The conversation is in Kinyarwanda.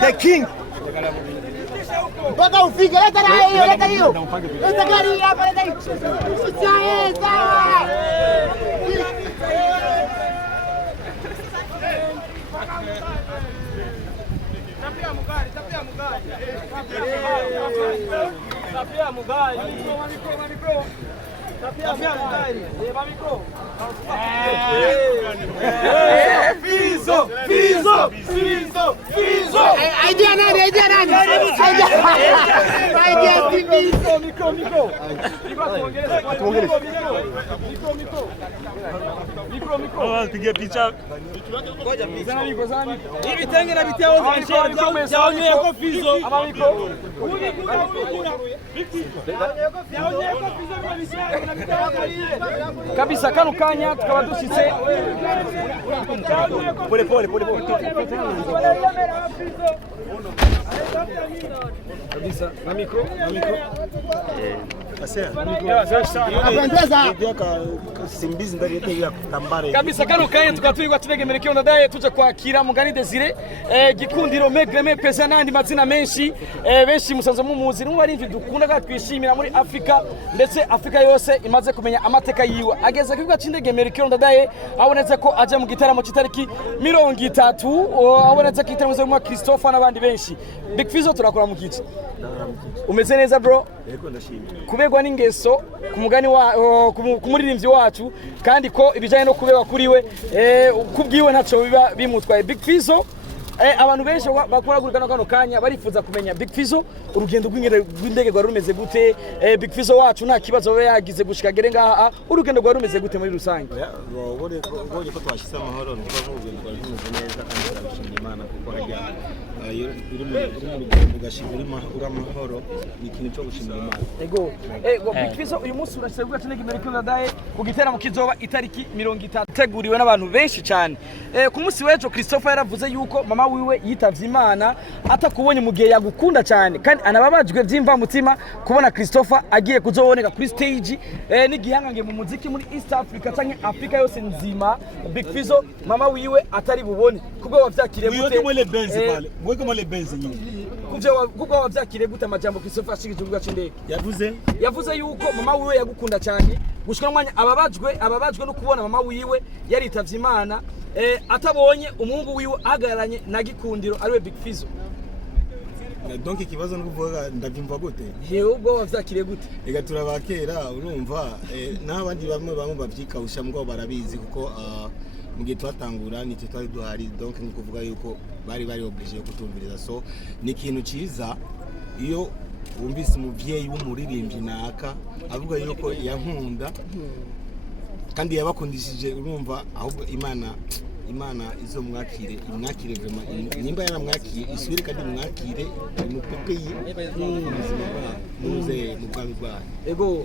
The king. Baka ufike, leta na hiyo, leta hiyo. Leta gari hapa, leta hiyo. Usiaenda. Tapia mugari. Tapia mugari. Fizo. Idea nani? Mikro. Piga picha. Ngoja picha. Hivi tenge na vitia wote jaonyo yako Fizo. Ama mikro. Kabisa kano kanya tukaba dushitse Pole. kabisa na mikro kabisa kano kanya tukatwigwa tunegemerekeo ndadaye tuje kwakira Mugani Desire gikundiro Megreme pesa nandi mazina menshi benshi musanze mumuzi n'ubu ari dukunda ka twishimira muri Afrika ndetse Afrika yose imaze kumenya amateka yiwe ageze kwiga cindegemerekeo ndadaye abonetse ko aje mu gitaramo citariki 30 abonetse ko igitaramo zo mu Christopher n'abandi benshi Big Fizzo turakora mu kici umeze neza bro yego ndashimye kubegwa n'ingeso ku mugani wa kumuririmbyi wacu kandi ko ibijanye no kubegwa kuri we kubwiwe ntaco biba bimutwaye Big Fizzo abantu benshi bakoragurikana kano kanya barifuza kumenya Big Fizzo urugendo rw'indege rwa rumeze gute Big Fizzo wacu nta kibazo babe yagize gushika gere ngaha urugendo rwa rumeze gute muri rusange ubone ko twashyize amahoro nuko urugendo rwa rumeze neza kandi turabishimira Imana kuko hajya uri mu rugendo gashimira amahoro ni ikintu cyo gushimira Imana ego Big Fizzo uyu munsi urasabwa tunegemereko ndadaye ku giteramo kizoba itariki 30 teguriwe n'abantu benshi cyane ku munsi wejo Christopher yaravuze yuko mama wiwe yitavye Imana atakubonye mu gihe yagukunda cyane kandi anababajwe byimva mutima kubona Christopher agiye kuzoboneka kuri stage n'igihangange mu muziki muri East Africa canke Afrika yose nzima Big Fizzo mama wiwe atari bubone kubwo wavyakire gute Kama le benzi nyingi. Kuko wavyakire gute amajambo Christopher ashikije ubwa cindeke. Yavuze yuko mama wiwe yagukunda cyane gushika mwanya ababajwe no kubona mama wiwe yaritavye Imana atabonye umuhungu wiwe agararanye na gikundiro ariwe Big Fizzo. Donc ikibazo no kuvuga ndavyumva gute? Yewe ubwo wavyakire gute? Ega turabakera urumva n'abandi bamwe bavyikawusha mugabo barabizi kuko mu gihe twatangura nicyo twari duhari donc ni kuvuga yuko bari obligé kutumviriza so ni ikintu ciza iyo wumvise umuvyeyi w'umuririmbyi naka avuga yuko yankunda kandi yabakundishije urumva ahubwo Imana izo mwakire vraiment nimba yaramwakiye isubire kandi mwakire mupepeye muze mubwabi bwa ego